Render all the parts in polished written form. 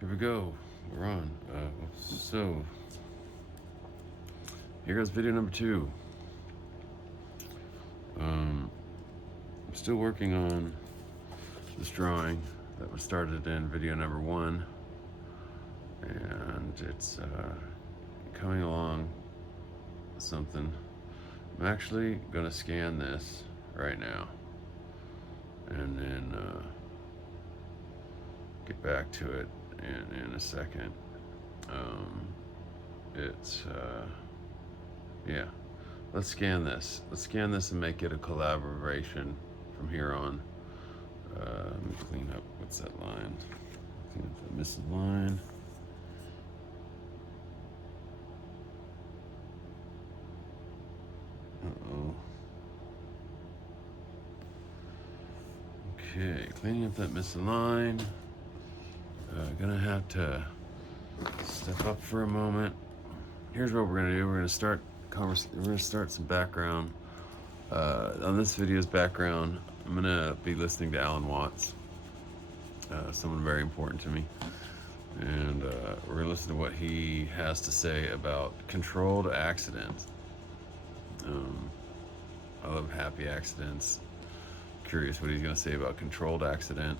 Here we go. We're on. So, here goes video number 2. I'm still working on this drawing that was started in video number 1, and it's coming along with something. I'm actually going to scan this right now and then get back to it in a second. Yeah, let's scan this and make it a collaboration from here on. Let me clean up, what's that line? Clean up that missing line. Uh-oh. Okay, cleaning up that missing line. Gonna have to step up for a moment. Here's what we're gonna do. We're gonna start some background. On this video's background, I'm gonna be listening to Alan Watts, someone very important to me, and we're gonna listen to what he has to say about controlled accidents. I love happy accidents. Curious what he's gonna say about controlled accident.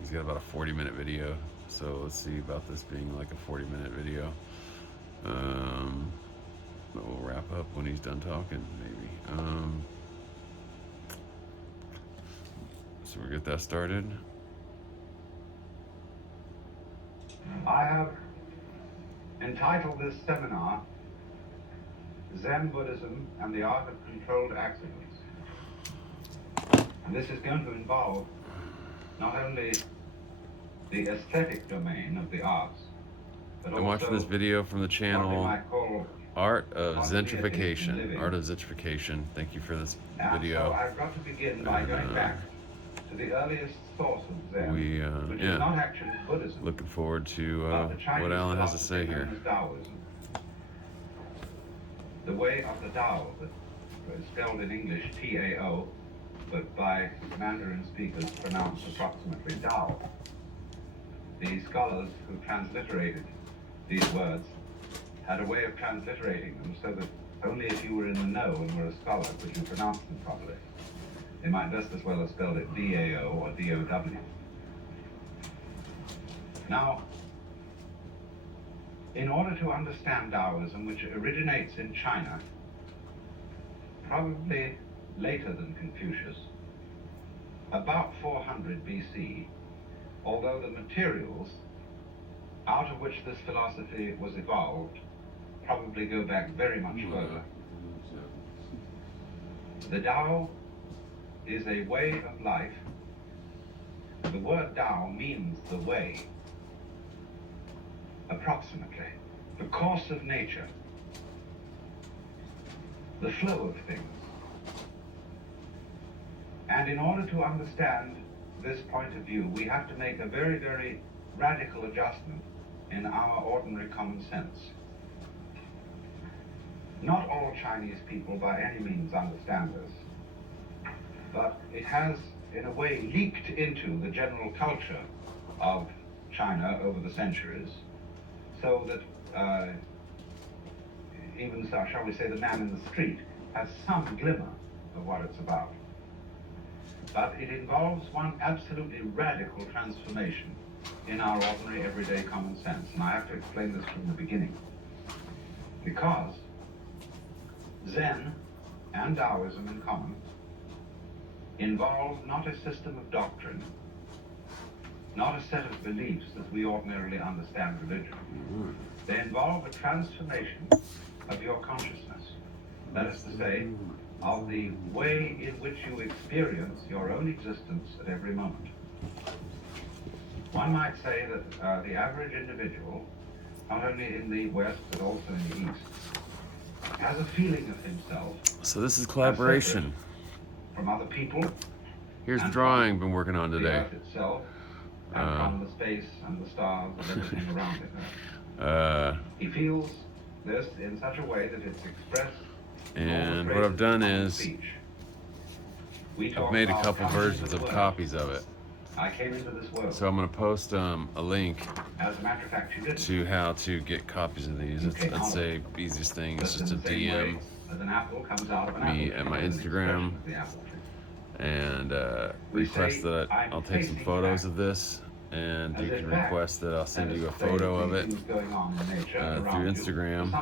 He's got about a 40-minute video, so let's see about this being like a 40-minute video. But we'll wrap up when he's done talking, maybe. So we'll get that started. I have entitled this seminar Zen Buddhism and the Art of Controlled Accidents. And this is going to involve not only the aesthetic domain of the arts, but I'm watching this video from the channel Art of Zentrification. Art of Zentrification. Thank you for this video. So I've got to begin by going back to the earliest source of Zen, which is not actually Buddhism. Looking forward to what Alan has to say here. Taoism. The way of the Tao, that is spelled in English T-A-O, but by Mandarin speakers pronounced approximately Tao. The scholars who transliterated these words had a way of transliterating them so that only if you were in the know and were a scholar could you pronounce them properly. They might just as well have spelled it D-A-O or D-O-W. Now, in order to understand Taoism, which originates in China, probably later than Confucius, about 400 BC, although the materials out of which this philosophy was evolved probably go back very much further. The Tao is a way of life. The word Tao means the way, approximately, the course of nature, the flow of things. And in order to understand this point of view, we have to make a very, very radical adjustment in our ordinary common sense. Not all Chinese people by any means understand this, but it has, in a way, leaked into the general culture of China over the centuries, so that even, shall we say, the man in the street has some glimmer of what it's about. But it involves one absolutely radical transformation in our ordinary, everyday common sense. And I have to explain this from the beginning. Because Zen and Taoism in common involve not a system of doctrine, not a set of beliefs as we ordinarily understand religion. They involve a transformation of your consciousness. That is to say, of the way in which you experience your own existence at every moment. One might say that the average individual, not only in the West but also in the East, has a feeling of himself. So this is collaboration From other people. Here's the drawing I've been working on today. The Earth itself, and from the space and the stars and everything around it. He feels this in such a way that it's expressed. And what I've done is I've made a couple versions of copies of it. I came into this world. So I'm going to post a link As a matter of fact, you didn't. to how to get copies of these. I'd say easiest thing is just to DM me at my Instagram and request that I'll take some photos of this, and you can request that I'll send you a photo of it through Instagram.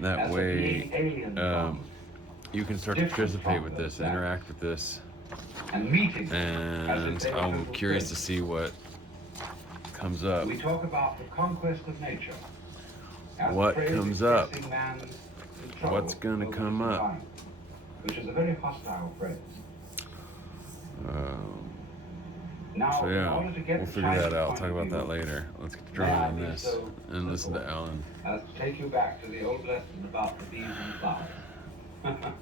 That way you can start to participate with this, interact with this, and I'm curious to see what comes up. We talk about the conquest of nature. What comes up? What's gonna come up? Which is a very hostile phrase. So yeah, we'll figure that out. I'll talk about that later. Let's get drawing on this and listen to Alan. To take you back to the old lesson about the bees and flowers.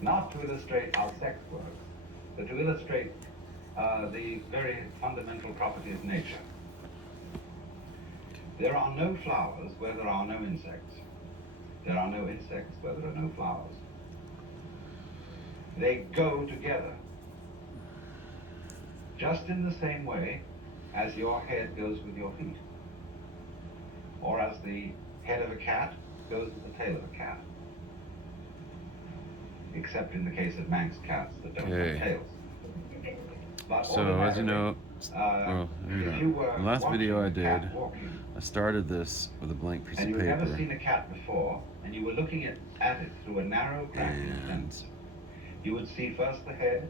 Not to illustrate our sex work, but to illustrate the very fundamental property of nature. There are no flowers where there are no insects. There are no insects where there are no flowers. They go together. Just in the same way as your head goes with your feet. Or as the head of a cat goes with the tail of a cat. Except in the case of Manx cats that don't have tails. But so as you know, the last video I did, I started this with a blank piece of paper. And you've never seen a cat before, and you were looking at it through a narrow crack in the fence. You would see first the head,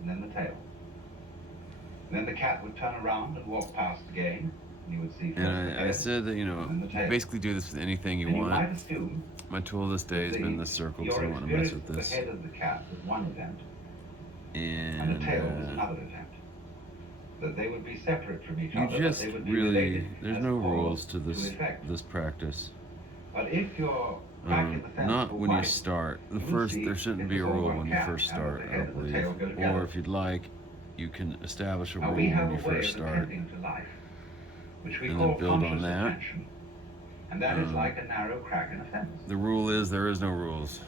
and then the tail. And then the cat would turn around and walk past again, and you would see first the head. I said that, you basically do this with anything you want. Might assume my tool this day has been the circle, because I don't want to mess with this. The head of the cat was one event, and the tail was another event. That they would be separate from each other. You just really, there's no rules to this practice. But if you're back in the fence not when you start. There shouldn't be a rule when you first start, I don't believe. Or if you'd like, you can establish a rule when you first start, and then build on that. And that is like a narrow crack in a fence. The rule is there is no rules.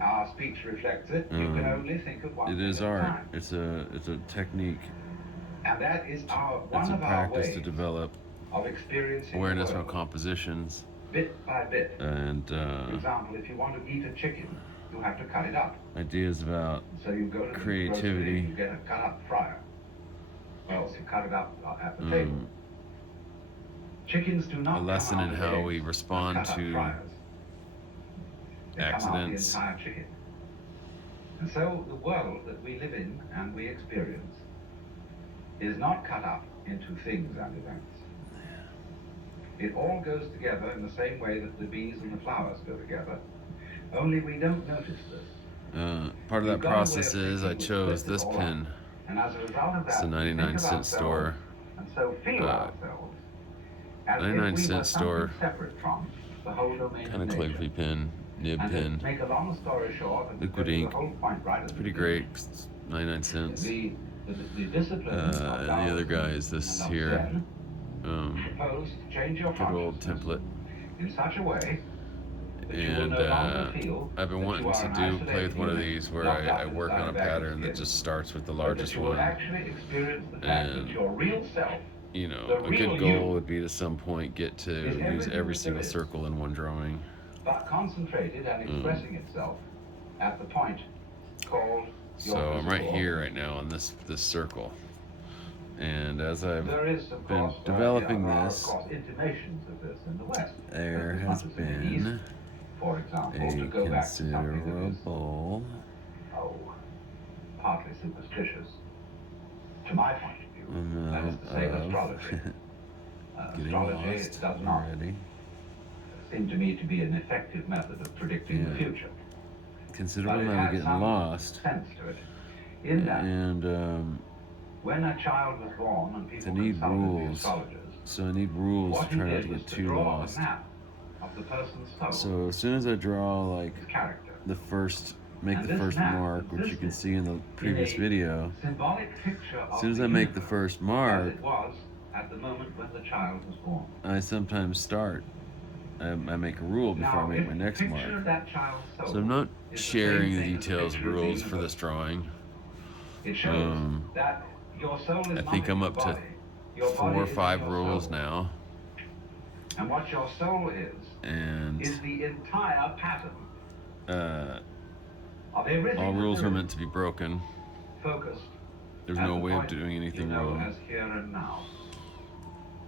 Our speech reflects it. You can only think of one thing It is at a art. time. It's a technique. And that is It's a practice to develop of experiencing awareness about compositions. Bit by bit. And for example, if you want to eat a chicken, you have to cut it up. Ideas about So you go to creativity. The grocery, you get a cut up fryer. Or else you cut it up at the table. Chickens do not a lesson in how we come respond out to fryers. They accidents. come out the entire chicken. And so the world that we live in and we experience is not cut up into things and events. It all goes together in the same way that the bees and the flowers go together. Only we don't notice this. Part of that process is I chose this pen. And as a result of that, It's a 99-cent store. And so feel ourselves as 99-cent store. Separate from the whole domain Kind of nature. calligraphy pen, nib And to pen, make a long story short, and liquid to ink. the whole point right at It's the pretty beginning, great. It's 99 cents. The discipline of And the other guy is this and of here. Zen propose to change your Good old consciousness template. in such a way that you will And no longer feel I've been that wanting you are to an play with one of these where locked out I work inside on a a bag of pattern that skin. just starts with the But largest that you will one. actually experience the fact And, that your real self, A good goal would be to some point get to is use everything every that single there is. circle in one drawing. but concentrated and expressing itself at the point called your So I'm right physical here right now on this circle. And as I've There is, of been course, developing there are, this, of course, intimations of this in the West. there As has much as in the been East, for example, a to go back to something that is, considerable partly superstitious, to my point of view. That is to say, astrology. getting Astrology lost does not already. seem to me to be an effective method of predicting the future. Considerable But it amount of has getting some lost. sense to it. In that, And when a child was born and people to need consulted the rules. astrologers, So I need rules what to try he not did to was get to too draw lost. a map of the person's soul, So as soon as I draw like his character. make And the this first map mark, which you can existed see in the previous a video, symbolic picture of as soon as the I make the universe first as mark, it was at the moment when the child was born. I sometimes start. I make a rule before I Now, make if my the next picture mark. of that child's soul So I'm not is the sharing same the thing as details picture of the rules for universe, this drawing. it shows that your soul is I not think in I'm your up to body. Your 4 body or is in 5 your rules soul. now. And what your soul And is the entire pattern of all everything rules that are there meant is, to be broken. focused There's at no the way of point doing you anything know wrong. as here and now.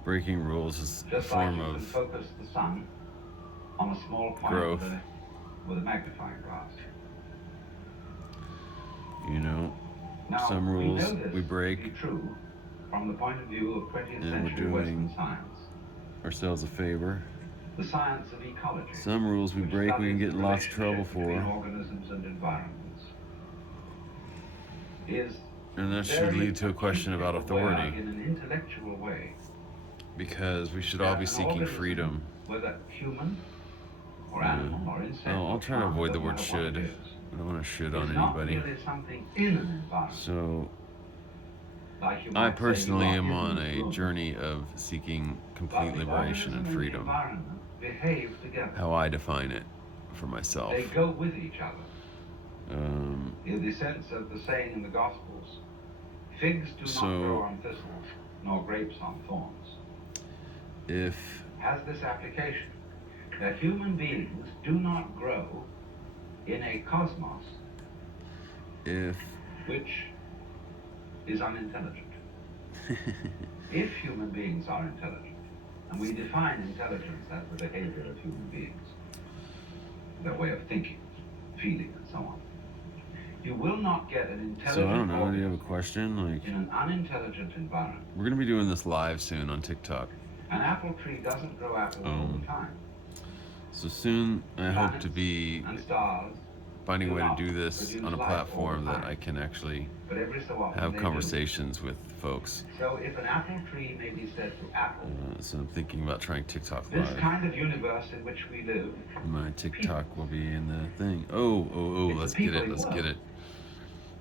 Breaking rules is a Just like form you of can focus the sun on a small point growth. with a magnifying glass. You know, Now, some we rules know this we to break be true from the point of view of 20th and we're century Western doing science, ourselves a favor. the science of ecology. Some rules we which break we can studies get in the lots of trouble relationship between for. organisms and environments, is And that should very lead to a question acutely about aware authority. in an intellectual way Because we should all that be an seeking organism, freedom. whether human or animal or insect I'll or try to plant, avoid the doesn't word matter what should. it I don't want to shit is on not anybody. merely something in an environment. So Like you I might say personally you are am in on the a room. journey of seeking But complete the liberation organism and the freedom. environment behave together. How I define it for myself. They go with each other. In the sense of the saying in the Gospels, figs do not grow on thistles, nor grapes on thorns. If Has this application that human beings do not grow in a cosmos which is unintelligent. If human beings are intelligent, and we define intelligence as the behavior of human beings, their way of thinking, feeling, and so on, you will not get an intelligent so I don't know, do you have a organism question? Like, in an unintelligent environment. we're gonna be doing this live soon on TikTok. An apple tree doesn't grow apples all the time. So soon I hope to be and stars finding a do way to not do this produce on a life platform all the that time. I can actually But every so often have they conversations with folks. do. So if an apple tree may be said to apple, So I'm thinking about trying TikTok this live. kind of universe in which we live, My TikTok will be in the thing. Oh, It's a let's get it, people let's world. get it.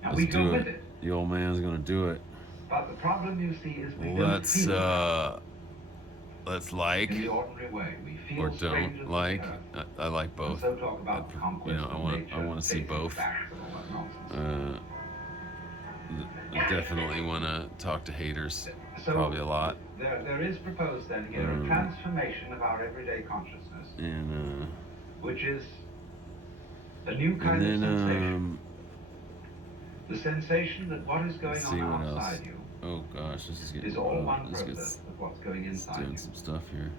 and we Let's go do with it. it. The old man's gonna do it. But the problem you see is we Let's don't feel let's in like the ordinary way. We feel or strangers don't to like. the earth. I like And both. so talk about conquest You know, of nature, I want to see facing both. facts and all that nonsense. I definitely want to talk to haters, So probably a lot. There is proposed then here a transformation of our everyday consciousness, And which is a new and kind of sensation. then The sensation that what is going let's see on what else. outside you Oh gosh, this is getting is all one this process gets of what's going inside doing you. some stuff here.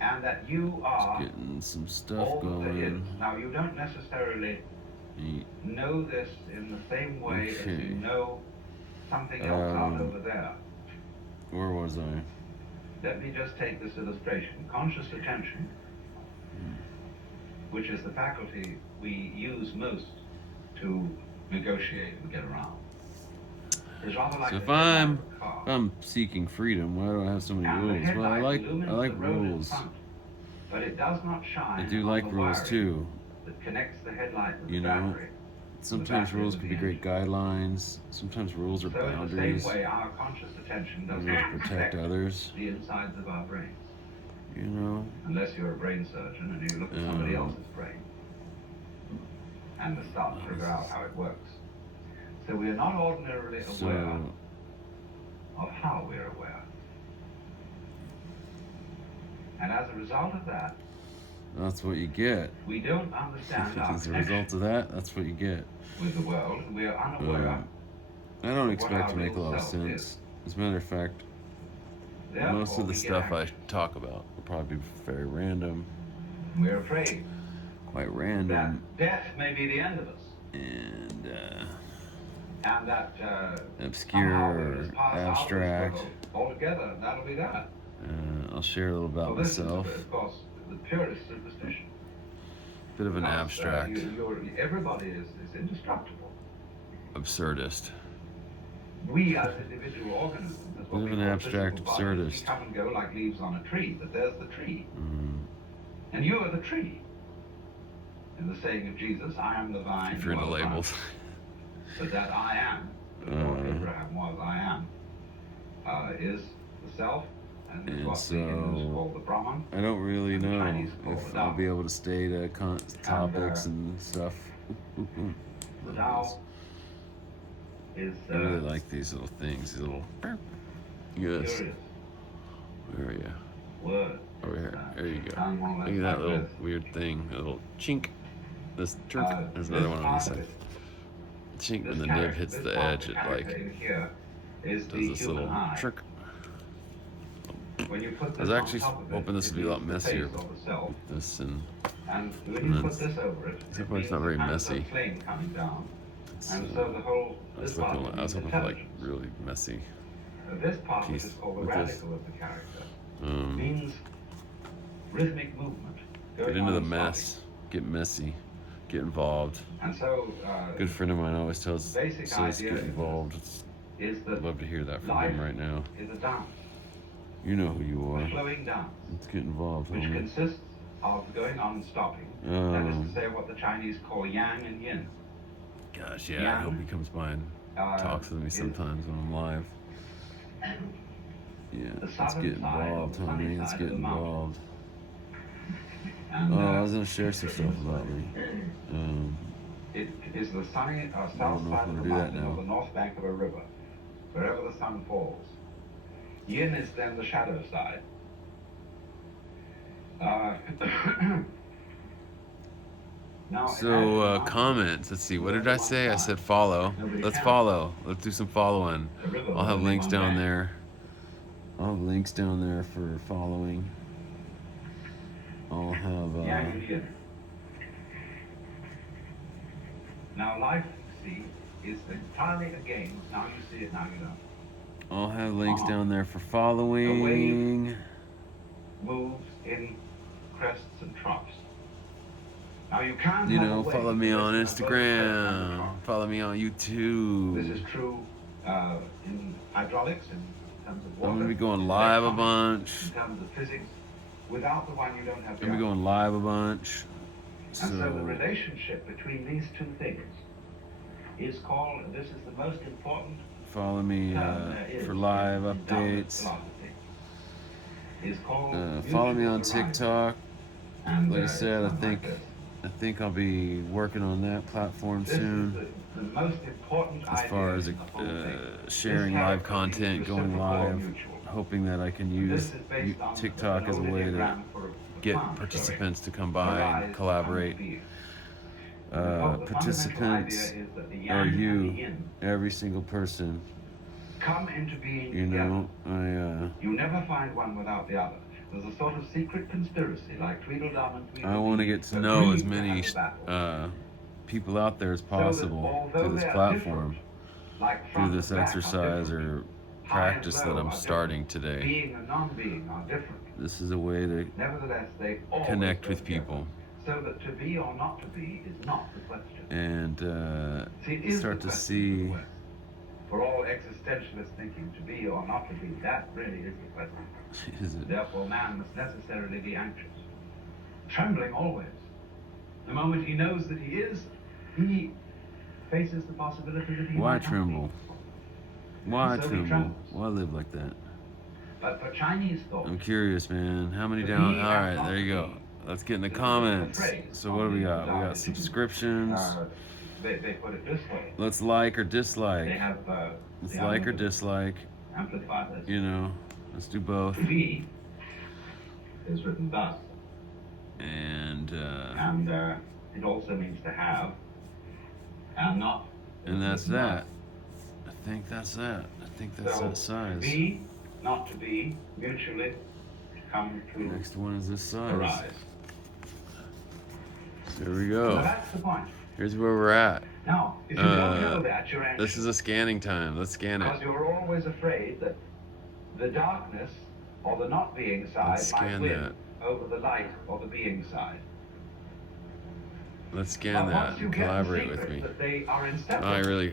And that you are Getting some stuff all that there is. going. Now, you don't necessarily Neat. know this in the same way as Okay. you know something else out over there. Where was I? Let me just take this illustration. Conscious attention, which is the faculty we use most to negotiate and get around, is rather like So the if headlight I'm of a car. seeking freedom, why do I have so many And the rules? Well, I headlight like illumines the road in rules. front, but it does not shine I do on like the rules wiring too. that connects the headlight with You the know, battery. sometimes battery rules of can the be great engine. guidelines. Sometimes rules are So in the boundaries. same way, our conscious attention does Rules not protect protect others. the insides of our brains, You know, unless you're a brain surgeon and you look at somebody else's brain and start to figure out how it works. So we are not ordinarily aware of how we're aware. And as a result of that, that's what you get. we don't understand our As a connection result of that, that's what you get. with the world, and we are unaware. I don't What expect our to make a real lot of self sense. is. As a matter of fact, Therefore, most of the we get stuff I anxious. talk about will probably be very random, We're afraid quite that random, death may be the end of us, and and that obscure, somehow we'll just pass out abstract. this world altogether, and that'll be that. I'll share a little about Well, this is, myself. of course, the purest superstition. Bit of an Because, abstract, everybody is indestructible. absurdist. We as individual organisms, that's what Bit of we an call abstract physical bodies, absurdist. we come and go like leaves on a tree, but there's the tree. And you are the tree. In the saying of Jesus, I am the vine. If you're you into are the labels. branch. But that I am, what Abraham was, I am, is the self, and is And what the Hindus call the Brahman. I don't really And the know Chinese call if it I'll Tao. be able to stay to topics and stuff. The Tao is I really like these little things. These little. Yes. curious Where are you? word. Over here. There you go. Done more or Look less at that like little this. weird thing. A little chink. This chink. There's This another one on part this of side. it, Chink, this when the nib character, hits this the part of edge, the it character like in here is does the this human little eye. trick. When you put I was this actually on top of hoping it, this it would be a lot means the messier face or the self. with this and When and you then put this over it, so it far it's means not very the hands messy. of flame coming down. It's, And so the whole, I this was part looking. I was means hoping for like intelligence. really messy This part, which piece is called the with this. radical of the character, Um, means rhythmic movement. Get Going into on the and mess. Get messy. Get involved. stopping. And so, A good friend of mine always says basic get idea involved. is I'd that love to hear that from life him right now. is a dance, You know who you a are. flowing dance, Let's get involved, which homie. consists of going on and stopping. That is to say what the Chinese call yang and yin. Gosh, yeah, I Yang, hope he comes by and talks with me is sometimes when I'm live. Yeah, the let's southern get side, involved, the sunny homie. Let's side get of the mountain. involved. And, Oh, I was gonna share some stuff about me. it is the sunny I south don't know if side I'm of the gonna do that mountain or now. the north bank of a river, wherever the sun falls. Yin is then the shadow side. Now, So, comments. Let's see. What did I say? I said follow. Let's follow. Let's do some following. I'll have links down there. I'll have links down there for following. I'll have. yang and yin. Now life, see, is entirely a game. Now you see it, now you don't. I'll have links down there for following. Moves in crests and troughs. Now you can't You have know, a wave follow me on that's both crest and Instagram. trough. Follow me on YouTube. This is true in hydraulics, in terms of water. I'm gonna be going live a electronics, bunch. in terms of physics. Without the one, you don't have I'm the gonna be other. going live a bunch. And so the So relationship between these two things is called, this is the most important follow me term there is for live in Taoist updates. philosophy. Is called Follow me on mutual TikTok. And, Like I it's said, something like this. I think I'll be working on that platform This soon. is the most important As far idea as in the whole thing. sharing This live character content, is going reciprocal or live, mutual. hoping that I can This use is based on TikTok an as a old way to ideogram for a get plant participants to come growing. by Arise and collaborate. and be. The fundamental Participants idea is that the are yang and the you, yin every single person. come into being You together. know, You never find one without the other. There's a sort of secret conspiracy, like Tweedledum and Tweedledee. I want to get to know as many people out there as possible through this platform, through this exercise or practice that I'm starting today. Being and non-being are different. This is a way to Nevertheless, they always connect go with together. people So that to be or not to be is not the question. and See, it is start the to question see. in the West. For all existentialist thinking, to be or not to be, that really is the question. Is it? Therefore, man must necessarily be anxious, trembling always. The moment he knows that he is, he faces the possibility that he Why might not tremble? Why So he tremble? trembles. Why live like that? be. But for Chinese thought, I'm curious, man. How many To down? be All and right, not there you to go. be. Let's get in the This is comments. the phrase So what do we got? We on got the subscriptions. they put it this way. Let's like or They dislike. have Let's they like or have dislike. amplify this. You know, let's do both. To be is written thus, And and it also means to have, and not. and that's is not. that. I think that's that. I think that's So, that size. be, not to be, mutually come to Next one is this size. arise. There we So go. that's the point. Here's where we're at. Now, if you don't know that, you're anxious. This is a scanning time. Let's scan Because it. you're always afraid that the darkness or the not being side Let's might scan win that. over the light or the being side. Let's scan But that once you and get the collaborate with secret me. that they are inseparable,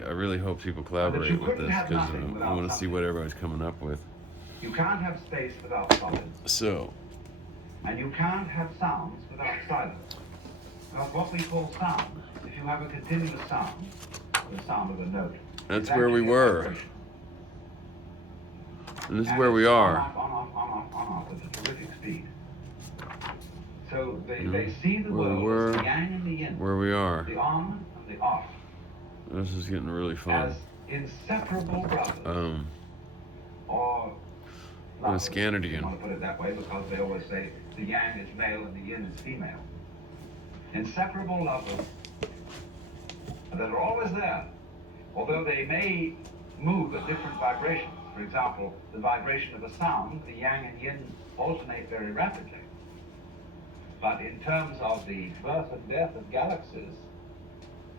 I really hope people collaborate with couldn't this have because nothing I without want to see something. what everybody's coming up with. you can't have space without solids, So, and you can't have sounds without silence. Because what we call sound, if you have a continuous sound, the sound of a note, that's is where we actually a were. vibration. And this is And where we it's are. on off at a terrific speed. So they, You know, they see the where we world were, as the yang and the yin, Where we are. the on and the off, This is getting really fun. as inseparable brothers. Or I'm gonna scan it I again. want to put it that way because they always say the yang is male and the yin is female. Inseparable lovers that are always there, although they may move at different vibrations. For example, the vibration of a sound, the yang and yin alternate very rapidly. But in terms of the birth and death of galaxies,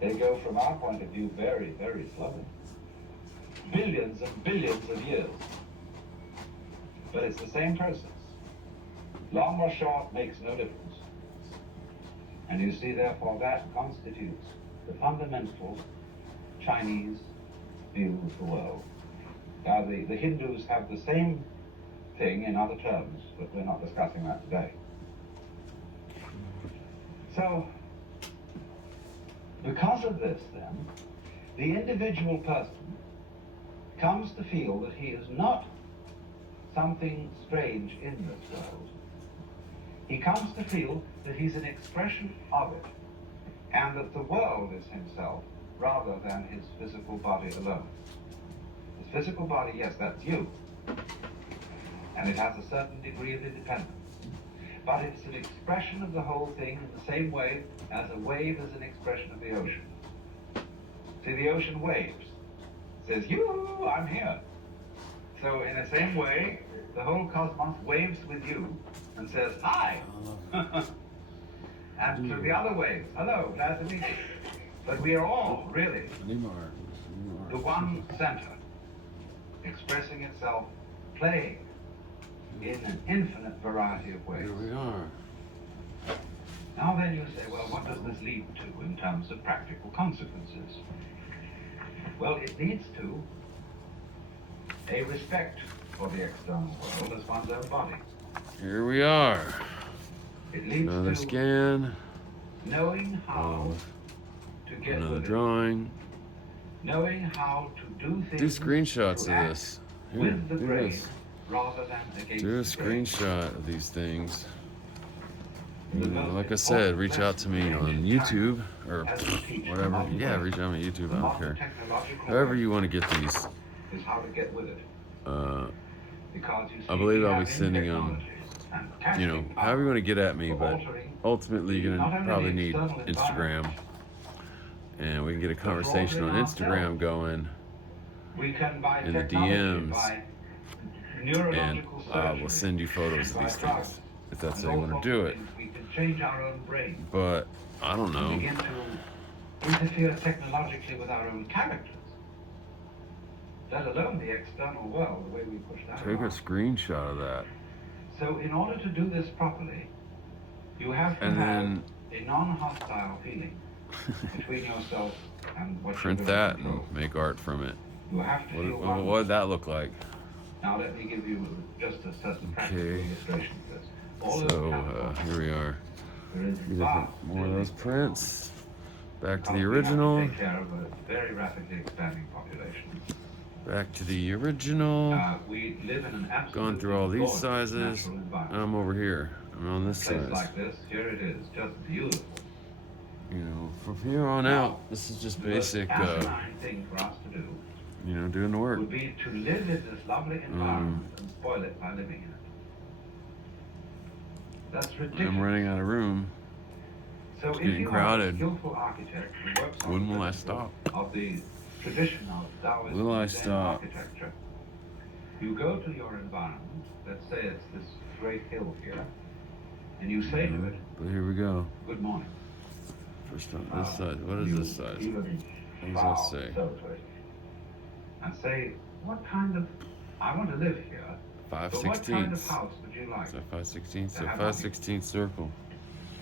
they go from our point of view very, very slowly. Billions and billions of years. But it's the same process. Long or short makes no difference. And you see, therefore, that constitutes the fundamental Chinese view of the world. Now, the Hindus have the same thing in other terms, but we're not discussing that today. So, because of this, then, the individual person comes to feel that he is not something strange in this world. He comes to feel that he's an expression of it, and that the world is himself rather than his physical body alone. His physical body, yes, that's you, and it has a certain degree of independence. But it's an expression of the whole thing in the same way as a wave is an expression of the ocean. See, the ocean waves. It says, you, I'm here. So in the same way, the whole cosmos waves with you and says, hi. And to the other waves, hello, glad to meet you. But we are all, really, the one center, expressing itself, playing in an infinite variety of ways. Here we are. Now then you say, well, what does this lead to in terms of practical consequences? Well, it leads to a respect for the external world as one's own body. Here we are. It leads Another to scan. knowing how to get Another with it. drawing. Knowing how to do things. Do screenshots to of act this. Here, with the do brain this. rather than against Do a the brain. screenshot of these things. The You know, most like I said, reach out to me important on lesson YouTube or as we teach whatever. modern Yeah, ways. reach out on YouTube. The I don't modern care. technological However way you want to get these. is how to get with it. I Because you see, believe we I'll be have sending technologies and You know, casting however you want to get at me, for but altering ultimately you're not gonna only probably the need external Instagram, environment, and we can get a for conversation on altering Instagram ourselves. going, we can buy in the technology, DMs, by and neurological I will surgery, send you photos of by these drugs, things if that's and how you all want sorts to do of it. things. We can change our own brain But I don't and know. begin to interfere technologically with our own characters, let alone the external world, the way we push that Take a around. screenshot of that. So in order to do this properly, you have to And have then a non-hostile feeling between yourself and what print you're that going to and make art from it. You have to feel What one. would that look like? Now let me give you just a certain practical Okay. illustration of this. All So over California, here we are. there is Get vast more of those building prints. Back to the because we have to original. take care of a very rapidly expanding population. Back to the original. We live in an absolutely Gone through all these gorgeous sizes. natural environment. I'm over here. I'm on this A place size. like this, here it is, just beautiful. You know, from here on out, this is just The most basic, asinine thing for us to do you know, doing the work. would be to live in this lovely environment and spoil it by living in it. That's ridiculous. I'm running out of room. So It's if getting you crowded. are a skillful architect who works on When the will I principles stop? of the tradition of Taoist Will I Zen stop? architecture, you go to your environment, let's say it's this great hill here, and you say to it, But here we go. good morning. First on this side. What is this size? Even What does bow that say? so to it. And say, what kind of, I want to live here, but what kind of 5/16. house would you like? So 5/16. So To have 5/16 circle.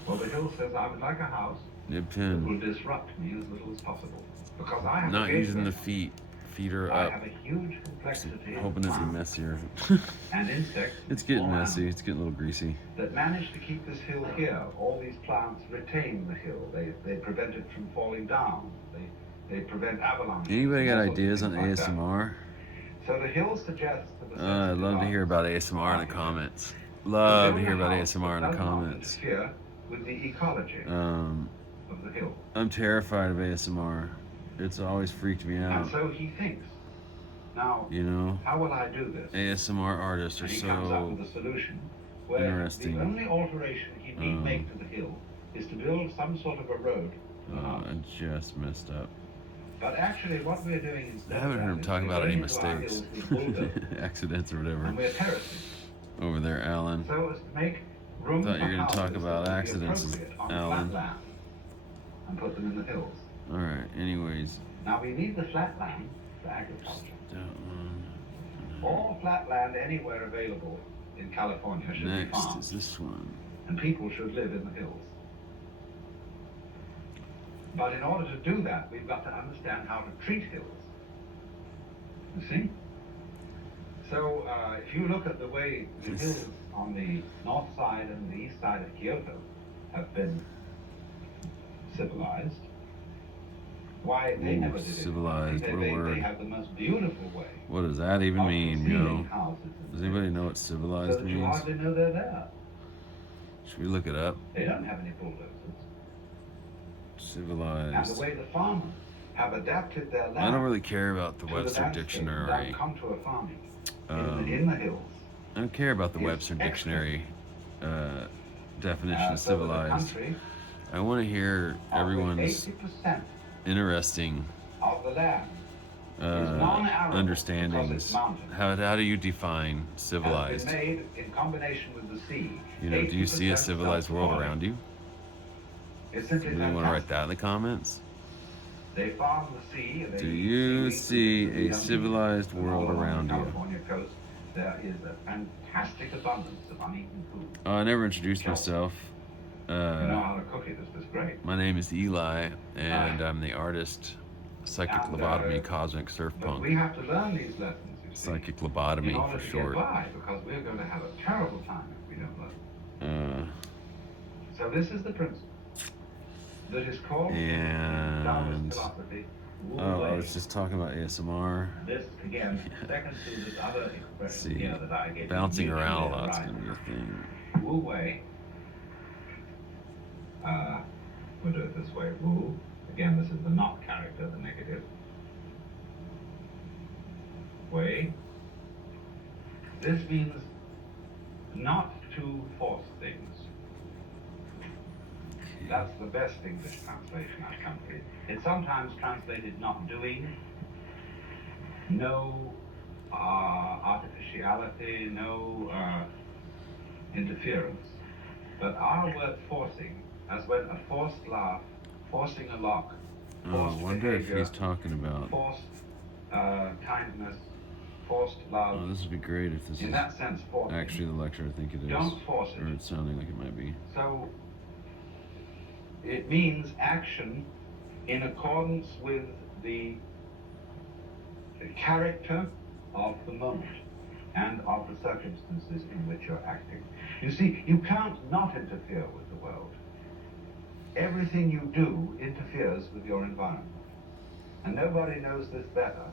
Well, the hill says, I would like a house Nib that pin. will disrupt me as little as possible. Because I have Not a using the gateway. feet. Feet are I up. have a huge complexity of Hoping it's plants messier. and insects. It's getting all messy. animals It's getting a little greasy. that manage to keep this hill here. All these plants retain the hill. They prevent it from falling down. They prevent avalanches. Anybody got all sorts of ideas on things like that. ASMR? So the hill suggests to the I'd sensitive love to hear artist about ASMR in the comments. to Love to build a hear about house ASMR in that the does not comments. interfere with the ecology of the hill. I'm terrified of ASMR. It's always freaked me And out. so he thinks, now, You know, how will I do this? ASMR artists are And he comes up so with a solution where interesting. the only alteration he need make to the hill is to build some sort of a road to the house. I just messed up. But actually what we're doing instead I haven't heard him talk about any mistakes, accidents or whatever. And we're terracing Over there, Alan. so as to make room Thought for you were going to talk houses about that would be accidents, appropriate on Alan. flat land and put them in the hills. Alright, anyways. Now we need the flat land for agriculture. That one. All flat land anywhere available in California should be Next farmed, is this one. and people should live in the hills. But in order to do that, we've got to understand how to treat hills. You see? So if you look at the way the hills on the north side and the east side of Kyoto have been civilized, why they never did it. Civilized, what a word. They have the most beautiful way. What does that even mean, yo? Houses Does anybody know what civilized so that you means? hardly know they're there. Should we look it up? They don't have any bulldozers. And Civilized. the way the farmers have adapted their land. I don't really care about the to Webster landscape Dictionary. without contour farming in the hills. I don't care about the It's Webster excellent. Dictionary definition of So that the civilized. country I want to hear everyone's 80% interesting of the land is non-arable because understandings. it's mountain. How do you define civilized? Has been made in combination with the sea. You know, do you see a 80% civilized world self-farming. around you? It's simply You really want to write fantastic. that in the comments? They farm the sea. And they Do eat you seaweed, see a civilized and world all along around the you? California coast, there is a fantastic abundance of uneaten food. I never introduced myself. You know how to cook it is just great. My name is Eli, and I'm the artist, Psychic And, Lobotomy, Cosmic Surf But we Punk. have to learn these lessons, you see, Psychic in Lobotomy order for to short. get by, because we're going to have a terrible time if we don't learn. So this is the principle that is called And Taoist philosophy. Wu I Wei. was just talking about ASMR. This again, second to this other Let's expression see, here that I gave. bouncing you, around a mutually lot's arising. gonna be a thing. Wu Wei. We'll do it this way. Wu. Again, this is the not character, the negative. Wei. This means not to force things. That's the best English translation I've come to. It's sometimes translated not doing, no artificiality, no interference. But our word forcing, as when a forced laugh, forcing a lock, Oh, I forced wonder if behavior, he's talking about. forced kindness, forced love. Oh, this would be great if this In is that sense, forcing. actually the lecture. I think it is, Don't force it. or it's sounding like it might be. So it means action in accordance with the character of the moment and of the circumstances in which you're acting. You see, you can't not interfere with the world. Everything you do interferes with your environment. And nobody knows this better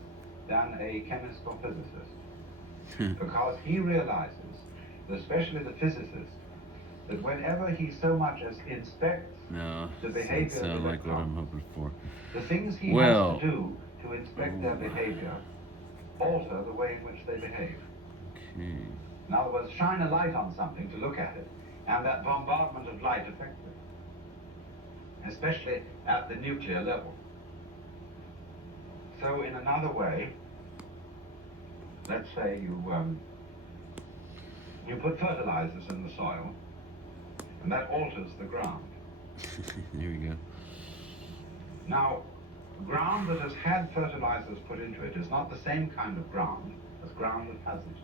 than a chemist or physicist. Because he realizes, especially the physicist, that whenever he so much as inspects No, the doesn't behavior of sound like what I'm electrons, hoping for. the things he Well- has to do to inspect their behavior alter the way in which they behave. Okay. In other words, shine a light on something to look at it, and that bombardment of light affects it, especially at the nuclear level. So in another way, let's say you put fertilizers in the soil, and that alters the ground. Here we go. Now, ground that has had fertilizers put into it is not the same kind of ground as ground that hasn't.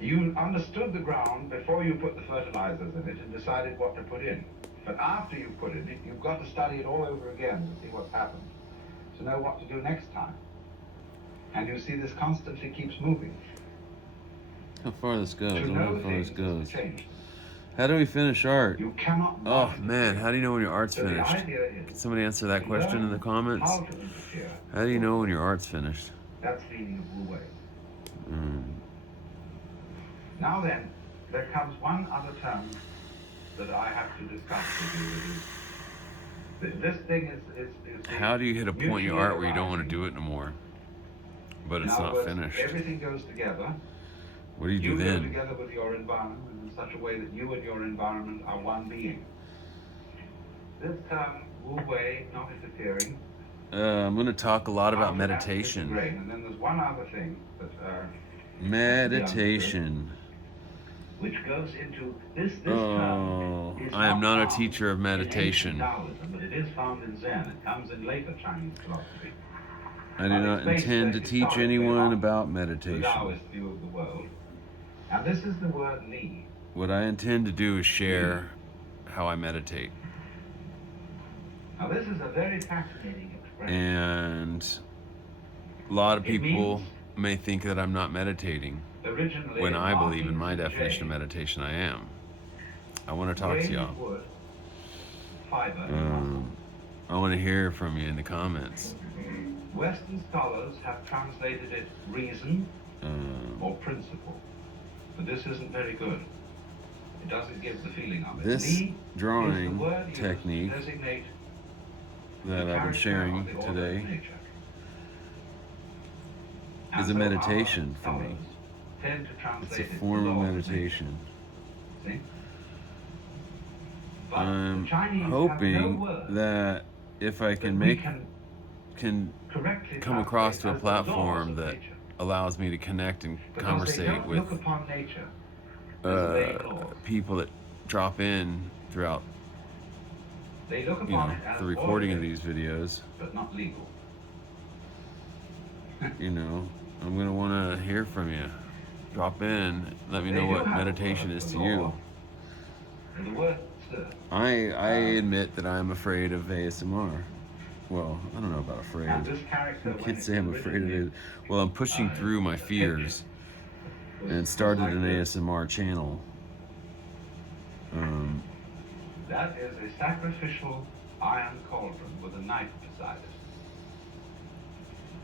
You understood the ground before you put the fertilizers in it and decided what to put in. But after you put it in, you've got to study it all over again to see what's happened, to know what to do next time. And you see this constantly keeps moving. How far this goes? I To don't know know how far this things goes. is to change. How do we finish art? You cannot Oh not man, interfere. how do you know when your art's So the finished? idea is Can somebody answer that to question in learn the comments? how to interfere. How do you know when your art's finished? That's the meaning of Wu Wei. Mm. Now then, there comes one other term that I have to discuss with you, This thing is How do you hit a point in your art where you don't want to do it anymore, but it's not finished? Everything goes together. What do you do You go then? together with your environment in such a way that you and your environment are one being. This Wu Wei, not interfering. I'm going to talk a lot about meditation. And then there's one other thing that Meditation. Which goes into this Oh, I am not a teacher of meditation. Taoism, but it is found in Zen. It comes in later Chinese philosophy. I do not intend to teach anyone about meditation. Taoist view of the world. And this is the word Li. What I intend to do is share how I meditate. Now this is a very fascinating expression. And a lot of people may think that I'm not meditating, when I believe in my definition of meditation I am. I want to talk to y'all. I want to hear from you in the comments. Western scholars have translated it reason or principle, but this isn't very good. It doesn't give the feeling of it. This drawing technique that I've been sharing today is a meditation for me. It's a form of meditation. I'm hoping that if I can come across to a platform that allows me to connect and conversate with people that drop in throughout the recording of these videos, but not legal. I'm going to want to hear from you. Drop in, let me know what meditation is to you. I admit that I'm afraid of ASMR. Well, I don't know about afraid. I can't say I'm afraid of it. Well, I'm pushing through my fears and started an ASMR channel. That is a sacrificial iron cauldron with a knife beside it.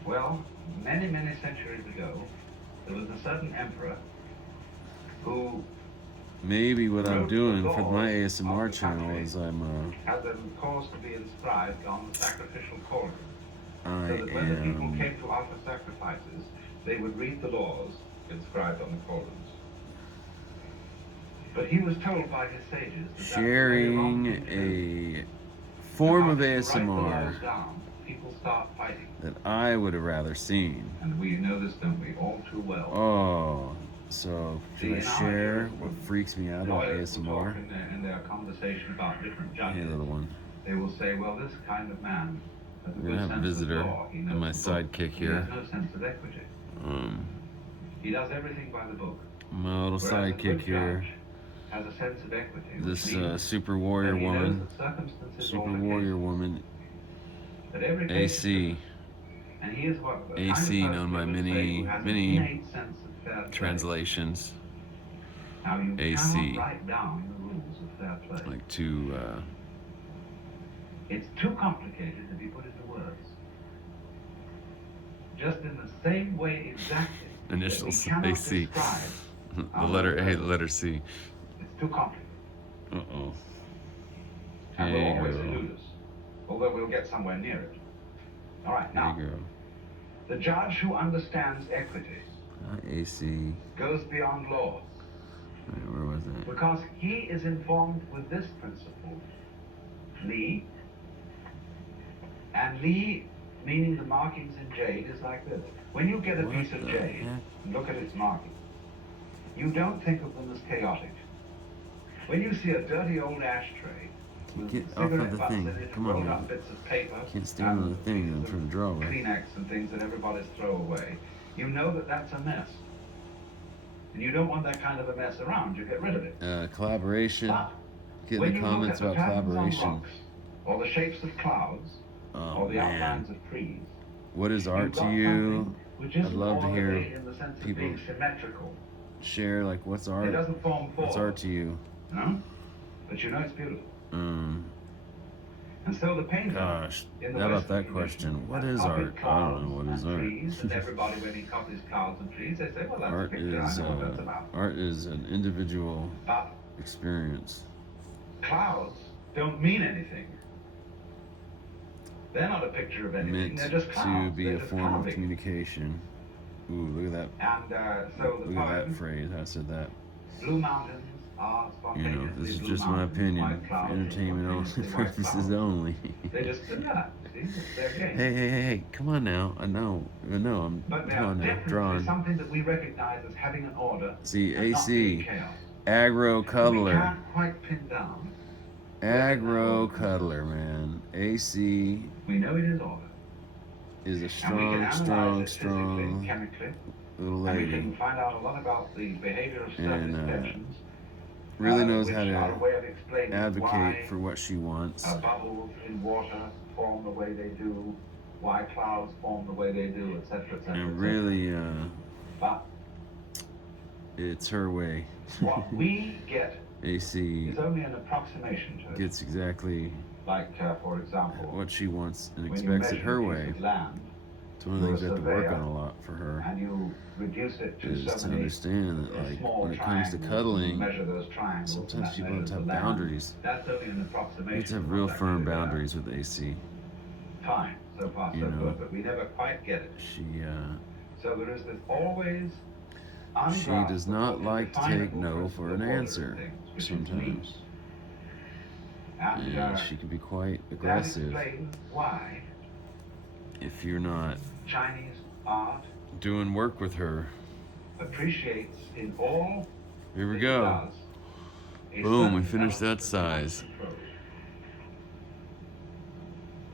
Well, many, many centuries ago, there was a certain emperor who... Maybe what I'm doing for my ASMR channel is I'm had them caused to be inscribed on the sacrificial cauldron. So that when the people came to offer sacrifices, they would read the laws inscribed on the cauldrons. But he was told by his sages that sharing a form of ASMR people start fighting. That I would have rather seen. And we know this, don't we, all too well. Oh, so should I share what freaks me out about ASMR? In their conversation about different judges, hey, little one. They will say, well, this kind of man has a We're gonna have a visitor and my sidekick here. He has no sense of equity. He does everything by the book. My little sidekick here. Has a sense of equity. This super warrior woman. Super warrior woman. AC. And he is what AC, known by many translations. Now you AC. Write down the rules of fair play. Like to. It's too complicated to be put into words. Just in the same way exactly. Initials AC. The letter A, the letter C. It's too complicated. Uh-oh. And we'll always elude us. Although we'll get somewhere near it. All right, now. The judge who understands equity AC goes beyond law. Wait, where was that? Because he is informed with this principle, Li. And Li, meaning the markings in jade, is like this. When you get a piece of jade and look at its markings, you don't think of them as chaotic. When you see a dirty old ashtray with get off of the thing. Come on, up bits of paper, can't stand on the thing I'm trying to draw with. Kleenex and things that everybody's throw away, you know that that's a mess. And you don't want that kind of a mess around. You get rid of it. Collaboration. Get in the comments about collaboration. Or the shapes of clouds. Or the outlines of trees. What is art to you? I'd love to hear people share, like, what's art? It doesn't form form. What's art to you? No? But you know it's beautiful. And so the painter... Gosh, how about that question? What is art? I don't know what is art. And everybody, when he copies clouds and trees, they say, well, that's art a picture. I know what that's about. Art is an individual experience. Clouds don't mean anything They're not a picture of anything. meant They're just to clouds. be They're a just form of clouding. communication. Ooh, look at that. And so the Look at that poem, phrase. I said that. Blue mountains are You know, spontaneously this is blue just my mountains, opinion white for clouds are entertainment spontaneously white purposes clouds. only. They just do that. See, it's their game. Hey, come on now. I know, I'm But they come are on now, definitely drawing. something that we recognize as having an order See, and not being AC, chaos. aggro We cuddler, can't quite pin down. aggro cuddler, man. AC We know it is order. is a And we can strong, analyze it physically, strong chemically, little and we lady. can find out a lot about the behavior of surface And, tensions. Really knows which how are a to way of explaining advocate why for what she wants. bubbles in water form the way they do, why clouds form the way they do, etc., etc. And really, but it's her way. what we get AC is only an approximation to it. gets exactly Like, for example, what she wants and when expects you it her measure a way. piece of land, It's one of the things I have to work surveyor, on a lot for her, and you reduce it to is so to many understand that, like, small when it comes to triangles, cuddling, measure those triangles, sometimes and people that have to have measures the land. boundaries. That's only an approximation. You have to have of real what's firm actually there. boundaries with AC. Fine, so far so You know, good, but we never quite get it. She So there is this always does not like to take no for an answer things, sometimes. And And she can be quite that aggressive explains why if you're not Chinese art doing work with her. appreciates in all Here we that it go. does a Boom, we certain finished that element of size. control.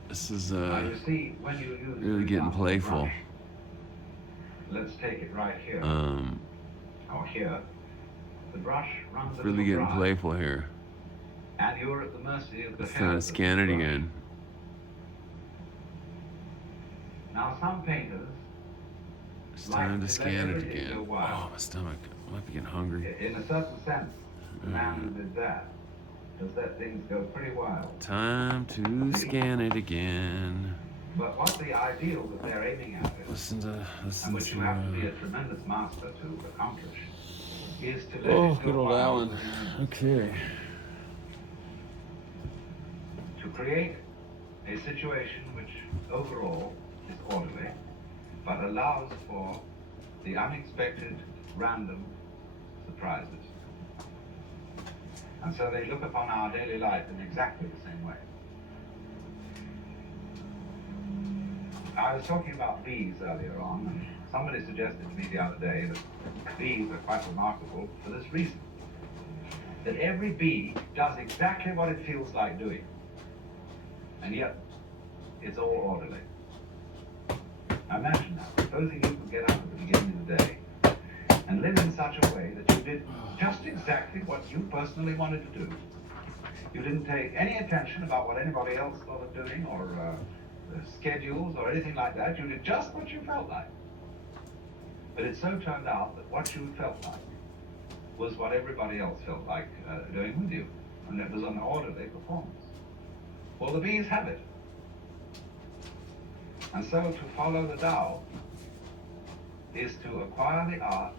This is Now you see, when you use, really for getting example, a playful. brush, let's take it right here, or here. The brush runs a Really little getting dry, playful here. and you're at the mercy of the Let's hair try to of the scan it brush. again. Now some painters It's like time to let scan it everything again. go wild. Oh, my stomach. I might be getting hungry. In a certain sense, the man who did that has let things go pretty wild. Time to scan it again. But what the ideal that they're aiming at is, and which you have to be a tremendous master to accomplish, is to let Oh, it good go old wild Alan. within Okay. to create a situation which overall is orderly, but allows for the unexpected, random surprises. And so they look upon our daily life in exactly the same way. I was talking about bees earlier on, and somebody suggested to me the other day that bees are quite remarkable for this reason. That every bee does exactly what it feels like doing. And yet, it's all orderly. Now imagine that. Supposing you could get up at the beginning of the day and live in such a way that you did just exactly what you personally wanted to do. You didn't take any attention about what anybody else thought of doing, or schedules or anything like that. You did just what you felt like. But it so turned out that what you felt like was what everybody else felt like doing with you. And it was an orderly performance. Well, the bees have it. And so to follow the Tao is to acquire the art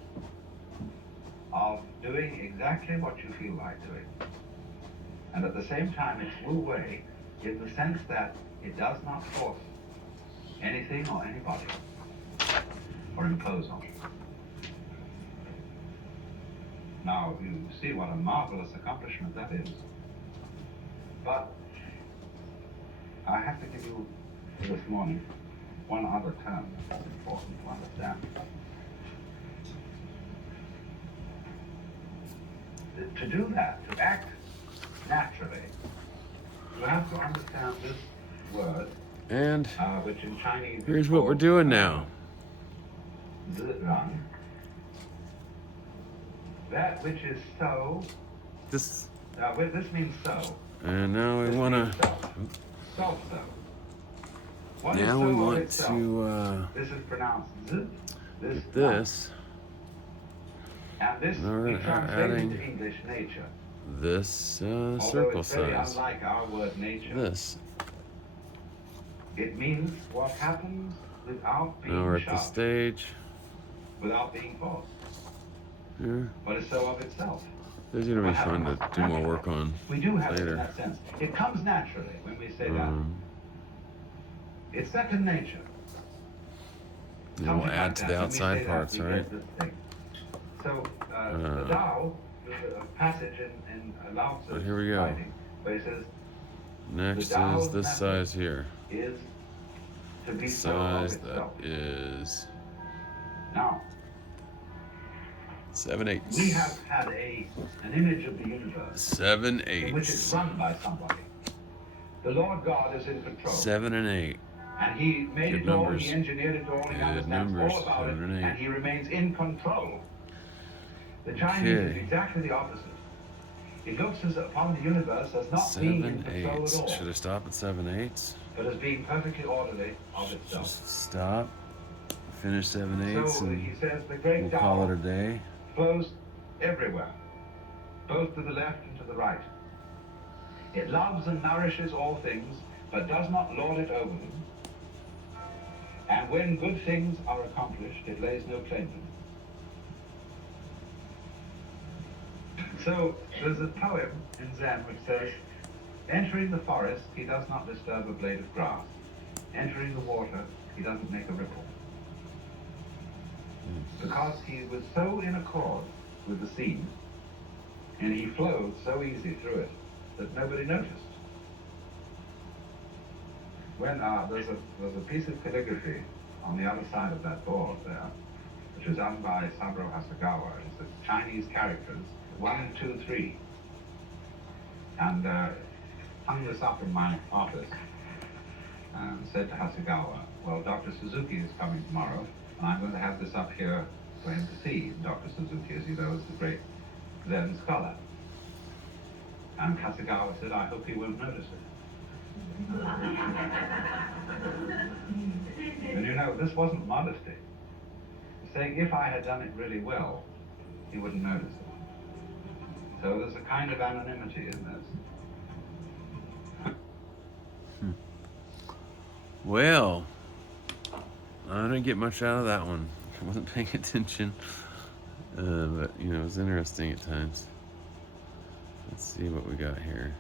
of doing exactly what you feel like doing. And at the same time, it's Wu Wei in the sense that it does not force anything or anybody or impose on you. Now, you see what a marvelous accomplishment that is. But I have to give you this morning one other term that's important to understand. To do that, to act naturally, you have to understand this word, And which in Chinese here's what we're doing now. Zirang. That which is so. This This means so. and now we This want means to. so. So. What is Now so we of want itself? to This is pronounced z. get this. And this We're we translate adding into English nature. This Although circle it's very size. unlike our word nature. This. It means what happens without being Now we're at the sharp, stage. without being false. Here. What is so of itself? This is gonna be What fun to happens do more naturally. work on We do have it later. in that sense. It comes naturally when we say that. It's second nature. And we'll add to the outside parts, right? So the Tao, there's a passage in Lao Tzu's here we go. writing where he says, Next the Tao's is this method size here. is to be The so of size that itself. is Now, 7/8. we have had an image of the universe 7/8. in which it's run by somebody. The Lord God is in control. 7 and 8. And he made Good it all, numbers. he engineered it all, he Good understands numbers. all about it, 7 and 8. and he remains in control. The Chinese is exactly the opposite. It looks as upon the universe as not being in control at all, Should I stop at 7/8? but as being perfectly orderly of itself. Just stop. Finish 7/8, So and he says the great we'll call it Tao a day. flows everywhere, both to the left and to the right. It loves and nourishes all things, but does not lord it over them. And when good things are accomplished, it lays no claim to them. So there's a poem in Zen which says, entering the forest, he does not disturb a blade of grass. Entering the water, he doesn't make a ripple. Because he was so in accord with the scene, and he flowed so easy through it, that nobody noticed. When there's a piece of calligraphy on the other side of that board there, which is done by Saburo Hasegawa. It's the Chinese characters, 1, 2, 3. And hung this up in my office and said to Hasegawa, well, Dr. Suzuki is coming tomorrow, and I'm going to have this up here for him to see. Dr. Suzuki, as you know, is the great Zen scholar. And Hasegawa said, I hope he won't notice it. And you know, this wasn't modesty. He's saying if I had done it really well, he wouldn't notice it. So there's a kind of anonymity in this. Well, I didn't get much out of that one. I wasn't paying attention. But, you know, it was interesting at times. Let's see what we got here.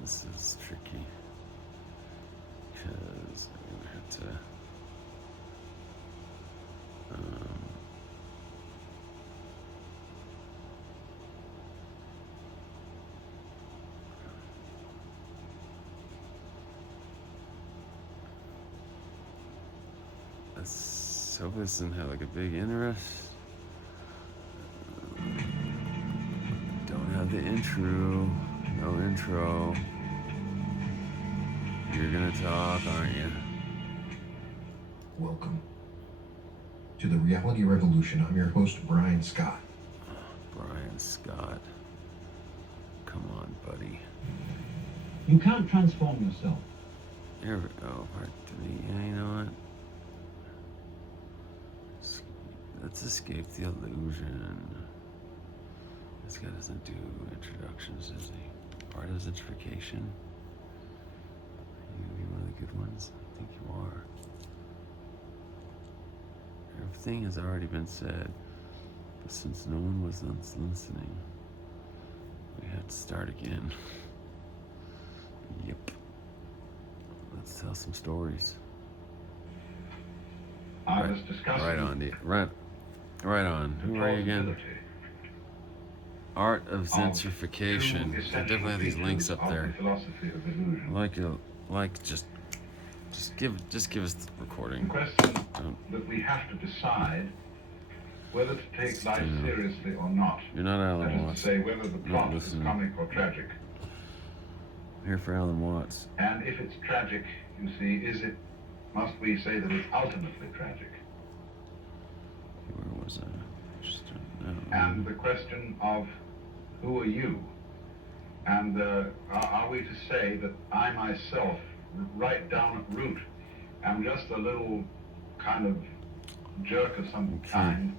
This is tricky because I'm gonna have to so this doesn't have like a big interest. Don't have the intro. No intro. You're gonna talk, aren't you? Welcome to the Reality Revolution. I'm your host, Brian Scott. Brian Scott. Come on, buddy. You can't transform yourself. There we go. Yeah, you know what? Let's escape the illusion. This guy doesn't do introductions, does he? Art of Zentrification. You gonna be one of the good ones? I think you are. Everything has already been said, but since no one was listening, we had to start again. Yep. Let's tell some stories. I was discussing right on, right on. Who are you again? Art of Zentrification. I definitely have these links up there. Just give us the recording. The question that we have to decide whether to take life seriously or not. You're not Alan That is Watts. to say, whether the plot is comic or tragic. I'm here for Alan Watts. And if it's tragic, you see, must we say that it's ultimately tragic? Where was I? Just And the question of who are you? And are we to say that I myself, right down at root, am just a little kind of jerk of some kind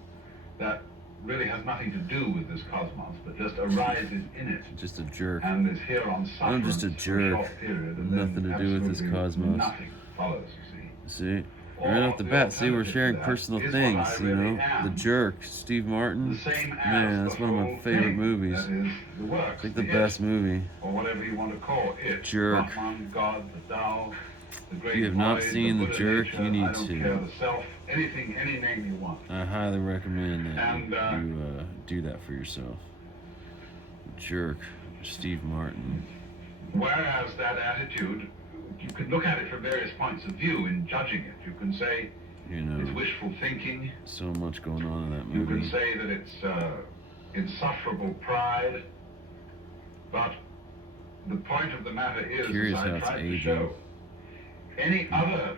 that really has nothing to do with this cosmos, but just arises in it. Just a jerk. And is here on sufferance I'm just a jerk. for a short period, and Nothing then to do with this absolutely cosmos. Nothing follows, you see. See? Right off the bat, see, we're sharing That personal is what things, I you really know. am. The Jerk, Steve Martin. The same as Man, that's the one of my whole favorite thing. movies. That is the works, It's like the it, best movie. or whatever you want to call it. Jerk. Brahman, God, the Tao, the great If you have not void, seen the The Buddha Jerk, nature, you need I don't to. care, the self, anything, any name you want. I highly recommend that And, you do that for yourself. Jerk, Steve Martin. Whereas that attitude, you can look at it from various points of view in judging it. You can say You it's know, wishful thinking. so much going on in that You movie. can say that it's insufferable pride. But the point of the matter is, Curious as how I it's tried to aging. show, any other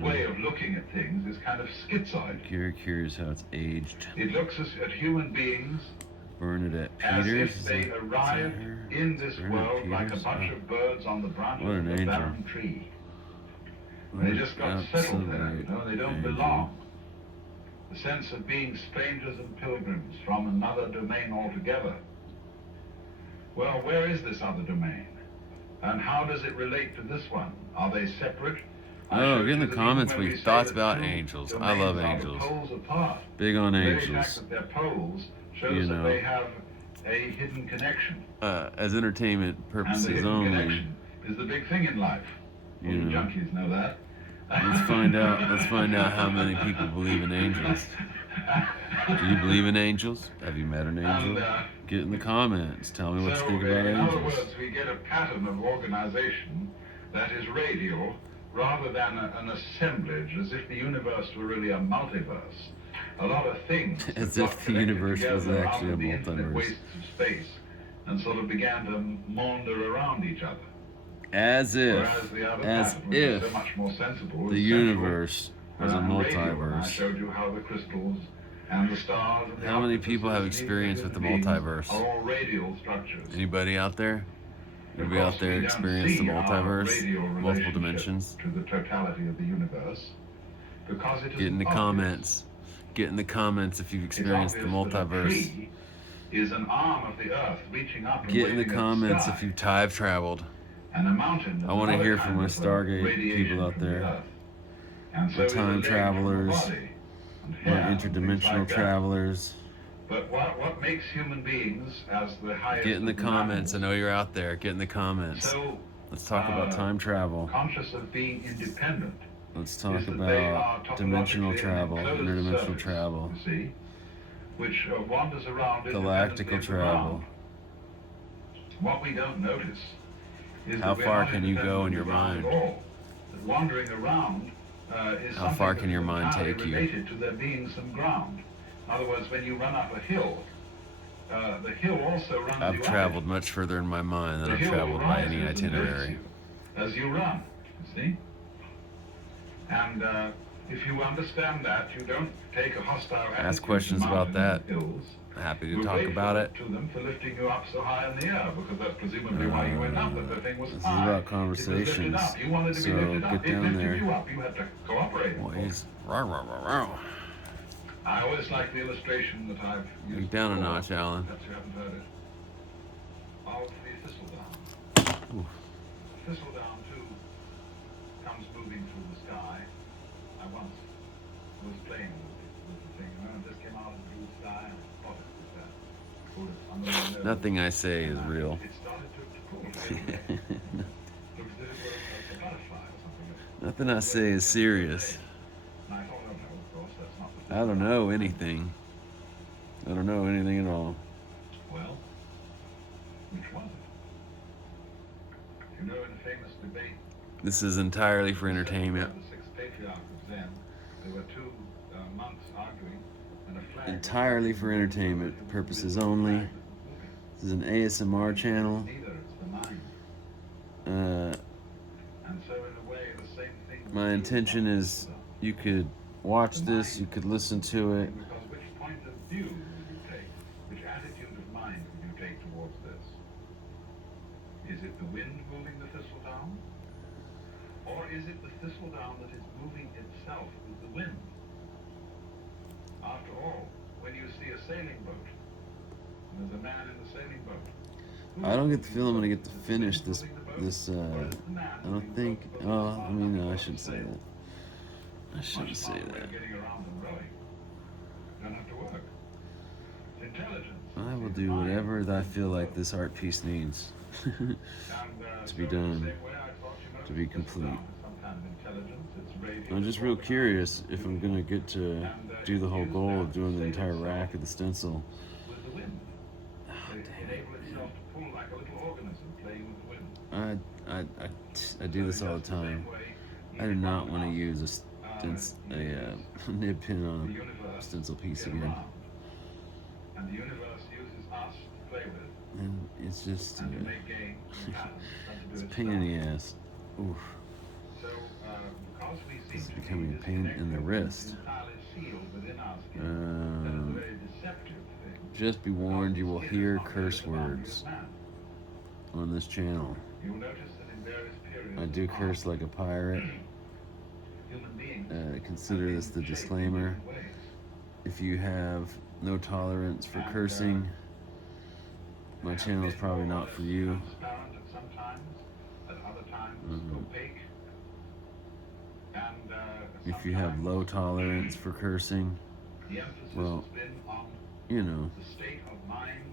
way of looking at things is kind of schizoid. Very curious how it's aged. It looks at human beings Bernadette as Peters. if they arrived in this world like a bunch of birds on the branch What of an a angel. barren tree. They just got settled there, you know, they don't belong. The sense of being strangers and pilgrims from another domain altogether. Well, where is this other domain? And how does it relate to this one? Are they separate? Oh, get in the comments what your thoughts about angels. I love angels. Big on angels. The fact that they're poles shows You that know. they have a hidden connection. As entertainment And the purposes hidden only. connection is the big thing in life. You All the know. junkies know that. Let's find out how many people believe in angels. Do you believe in angels? Have you met an angel? And, Get in the comments. Tell me what you think about in other angels. words, we get a pattern of organization that is radial rather than an assemblage, as if the universe were really a multiverse. A lot of things As that if got the connected universe was together actually out a of the infinite multiverse. wastes of space and sort of began to maunder around each other. As if, Whereas the other pattern, which is so much more sensible, the is universe was a central, and radial. And I multiverse. showed you how the crystals and the stars and the How many octopuses people have and experience even with the beings multiverse? are all radial structures. Anybody out there? Anybody out there experience the multiverse? Multiple dimensions? To the totality of the universe, because it is Get in the obvious. comments. Get in the comments if you've It's experienced the obvious that a multiverse. tree is an arm of the earth reaching up and Get in the waving at comments sky. if you've time traveled. And a mountain is I want to another hear kind from my of, Stargate radiation people out from the there. earth. And so My is a time leg from the travelers, body, and My hair, and things interdimensional like that. travelers. But what makes human beings as the highest Get in the of the comments. I mammals know you're out there. Get in the comments. so Let's talk about time travel. conscious of being independent? Let's talk is that they about are dimensional topologically travel, an enclosed interdimensional surface, travel, you see, which wanders around galactical independently of the travel. ground. What we don't notice is How that we're far not can you go independent in of your the ground mind? At all. That wandering around is How something far that can is your mind entirely take you? related to there being some ground. In other words, when you run up a hill, the hill also runs I've you traveled up. much further in my mind than The I've hill traveled by rises any and lifts itinerary. you as you run, you see? And if you understand that, you don't take a hostile attitude Ask questions to about mountains that. and hills. Happy to We're talk about it. grateful to them for lifting you up so high in the air, because that's presumably why you went up, that the thing was This is high. about It was conversations. lifted up. You wanted to be So lifted up. get It down lifted there. you up. You had to cooperate. Well, of course. he's rah, rah, rah, rah. I always like the illustration that I've used Get down a before. notch, Alan. Perhaps you haven't heard it. Of the thistledown. Oof. Thistledown, too, comes moving through the sky. I once was playing with the thing, and this came out of the blue sky, and I thought it was that. Pulled it under my nose. Nothing I say is real. It started to pull. Looked as if it was a butterfly or something. Nothing I say is serious. And I thought, oh no, of course, that's not the I don't know anything. I don't know anything at all. Well, which was it? You know, in a famous debate, This is entirely for entertainment. the sixth patriarch of Zen, there were two monks arguing, and a flag. Entirely for entertainment purposes only. This is an ASMR channel. Neither, it's the mind. Uh, And so, in a way, the same thing. my intention is you could watch this, you could listen to it. Because which point of view would you take? Which attitude of mind would you take towards this? Is it the wind moving the thistledown? Or is it the thistledown that is moving itself with the wind? After all, when you see a sailing boat, and there's a man in the sailing boat. I don't get the feeling I'm gonna get to finish this. I don't think. Oh, I mean, no, I shouldn't say that. I shouldn't say smarter way that. of getting around than rowing. You don't have to work. It's intelligence. I will It's the do mind whatever that I that feel like works. this art piece needs And, to be so in the done, same way, I thought, you know, to be this complete. sound is some kind of intelligence. It's radio, I'm just it's real organized, curious it's if I'm gonna get to and, do the it whole used goal that of doing the state entire itself rack of the stencil. with the wind. Oh, It dang enable it, itself to pull like a little organism playing with the wind. man. I do this all the time. I do not want to use a nib pin on a stencil piece again. And the universe uses us to play with And it's just, and to make games and patterns and to do it's a its pain in stuff. the ass. Oof. So, because we seem This is to be becoming a pain in the disconnected, wrist. entirely sealed within our skin, that is a very deceptive thing. Just be warned, you will Because the skin hear is not really curse the boundary of words man. on this channel. You'll notice that in various periods I of do time, curse like a pirate. human beings Consider have this the been shaped in disclaimer. different ways. If you have no tolerance for And, cursing, my have channel is been probably more or not less for you. transparent at some times, at other times opaque. And If you have sometimes low tolerance for cursing, the emphasis well, has been on you know, the state of mind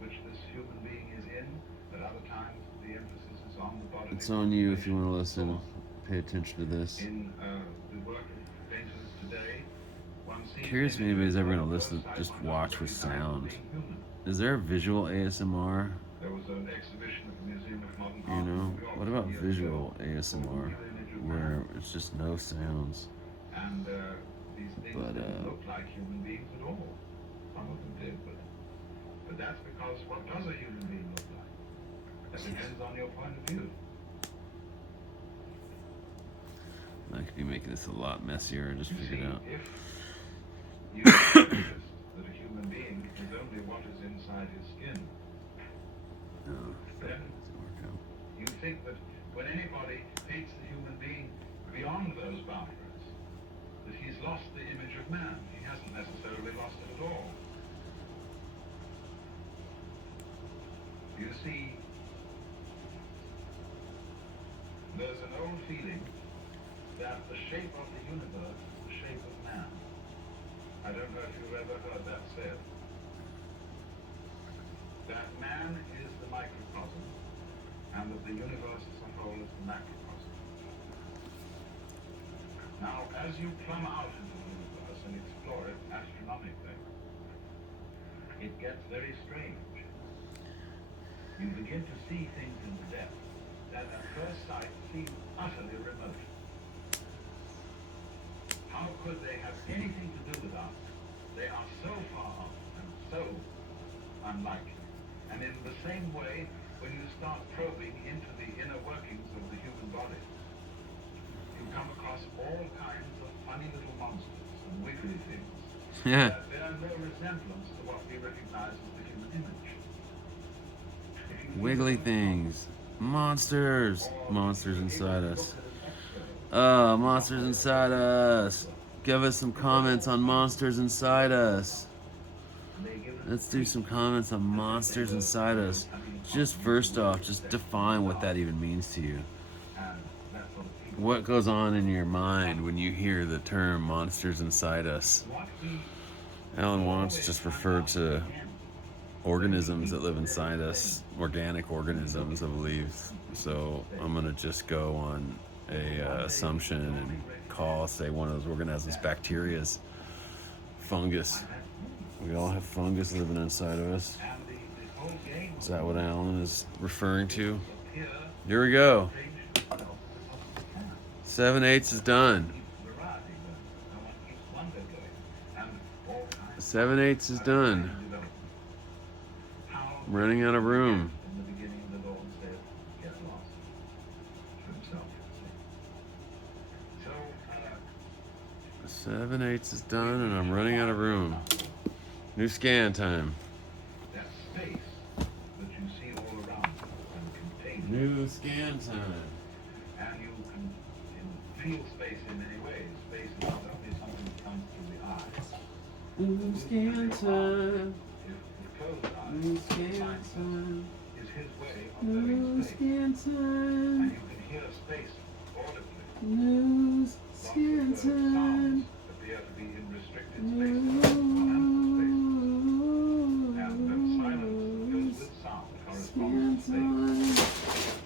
which this human being is in. At other times, the emphasis is on the body. it's on you if you want to listen. Pay attention to this. In the work of painters today, one sees Curious if anybody's ever gonna listen, both just sides watch with recognizing sound. being human. Is there a visual ASMR? There was an exhibition at the Museum of Modern You Art in know, New York what about years visual ago, ASMR, called The New Image of where Man. it's just no sounds? And these things But, didn't look like human beings at all. Some of them did, but that's because what does a human being look like? That depends on your point of view. I could be making this a lot messier. I just You figured see, out. if you noticed that a human being is only what is inside his skin, No, that then doesn't work out. you think that when anybody paints the human being beyond those boundaries, that he's lost the image of man. He hasn't necessarily lost it at all. You see, there's an old feeling that the shape of the universe is the shape of man. I don't know if you've ever heard that said. That man is the microcosm, and that the universe as a whole is the macrocosm. Now, as you plumb out into the universe and explore it astronomically, it gets very strange. You begin to see things in the depth that at first sight seem utterly remote. How could they have anything to do with us? They are so far off and so unlikely. And in the same way, when you start probing into the inner workings of the human body, you come across all kinds of funny little monsters and wiggly things Yeah. that bear no resemblance to what we recognize as the human image. If you Wiggly things. Monsters. Monsters inside us. Monsters inside us. Give us some comments on monsters inside us. Let's do some comments on monsters inside us. Just first off, just define what that even means to you. What goes on in your mind when you hear the term monsters inside us? Alan Watts just referred to organisms that live inside us, organic organisms, I believe. So I'm gonna just go on a assumption and say one of those organisms bacterias, fungus. We all have fungus living inside of us. Is that what Alan is referring to? Here we go. 7/8 is done. 7/8 is done. I'm running out of room. 7/8 is done and I'm running out of room. New scan time. That space that you see all around and contain. New scan time. And you can feel space in many ways. Space is not only something that comes through the eyes. New scan time. If closed eyes, New scan time. is his way of New knowing space. scan And time. you can hear space audibly. New Skin time. Appear to be in restricted spaces, ample spaces. And when silence goes with sound, corresponds to space.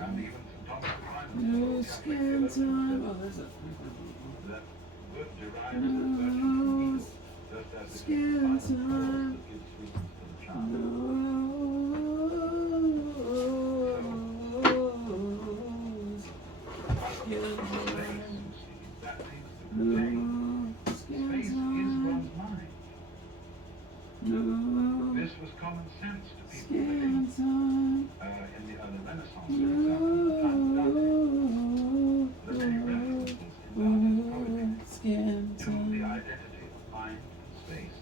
And even symptomatic violence Skin time. Oh, there's a. that would derive its virtue from evil, just as it is the silent force that gives sweetness to the child. Space is one's mind. This was common sense to people living in the early Renaissance, for example, at the time of Dante. There are many references in Dante's poetry to the identity of mind and space.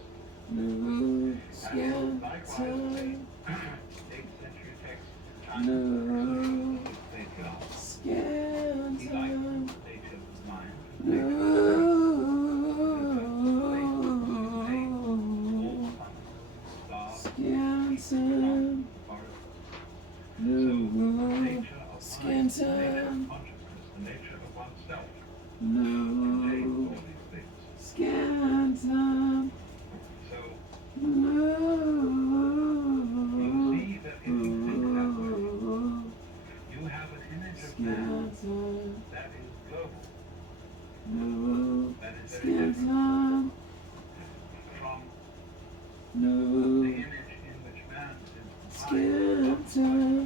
And likewise, the 8th century text entitled He likens the nature of mind to the nature of Skin time. The nature of oneself. No. Contains all these things. Skin time. So No. you see that if you think that way, you have an image of man that is global. No. That is very Skin different time. from No. the image in which man is Skin time.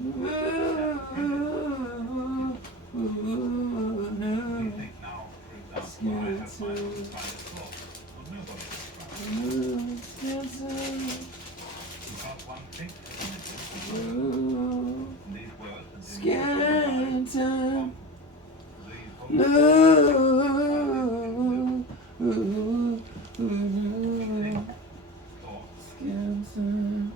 No. We think now, for example, I have my own private thoughts. Well, nobody has private thoughts. Because one thinks images and these words and Skin time. these No. thoughts, Skin time.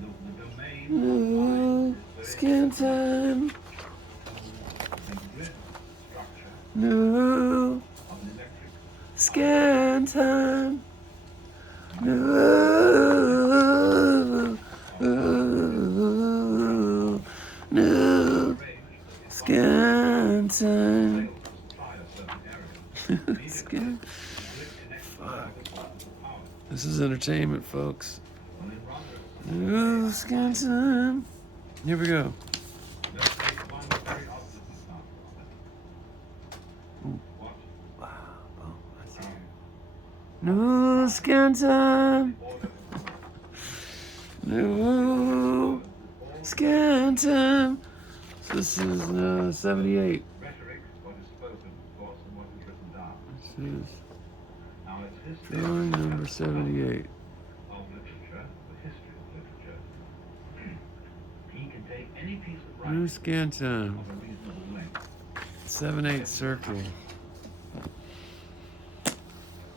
the domain No. of mind is Skin time. the grid structure No. of an electric. Skin time. No. No. Skin time. Skin. Fuck. This is entertainment, folks. No. Skin time. Here we go. No skin time. No skin time. So this is 78. Rhetoric, what is spoken, thoughts, and what is written down. This is Now, it's history drawing number 78. of literature, the history of literature. He can take any piece of No writing skin of time. a reasonable length, 7/8 circle.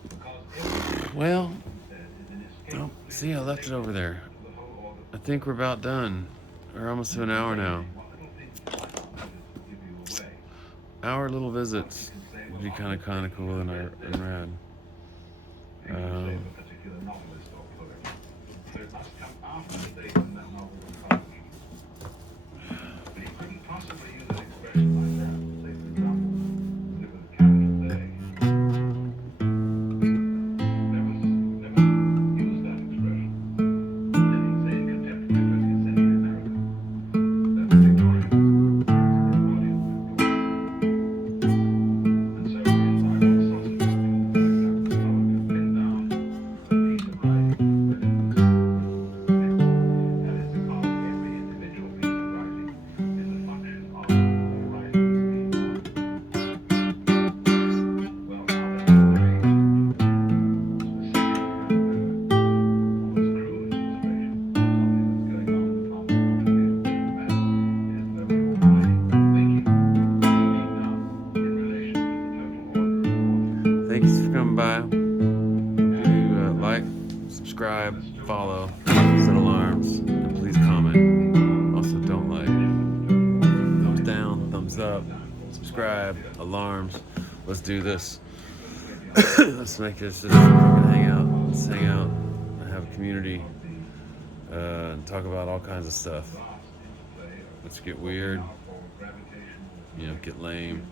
because everything Well, said is an escape oh, see, I left it over there. to the whole order. I think we're about done. We're almost to an hour now. What little things you might not notice will give you away. Hour little visits would be kind of cool and rad. You can save a particular novelist or poet, but it must come after the date when that novel was published. But he couldn't possibly use an expression like that. Say, for example, it was a capital day. Never use that expression. Then he'd say in contemporary 20th century America, that Victorian was embodied with God. And so we find all sorts of things like that. Someone can pin down a piece of writing and spread it. That is because every individual piece of writing is a function of all writing being done. Well, now that's a very specific and almost crude illustration of something that's going on from the point of view of man. It is therefore writing, thinking being done in relation to the total order of thought. Thanks for coming by. Do like, subscribe, follow, set alarms, and please comment. Also, don't like. Thumbs down, thumbs up, subscribe, alarms. Let's do this. Let's make this just fucking hang out. Let's hang out and have a community and talk about all kinds of stuff. Let's get weird, get lame.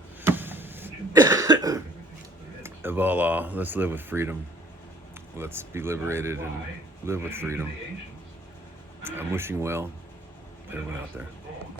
should be everything that there is. Voila, let's live with freedom. Let's be liberated and Why live with should freedom. the ancients I'm wishing well to everyone out there.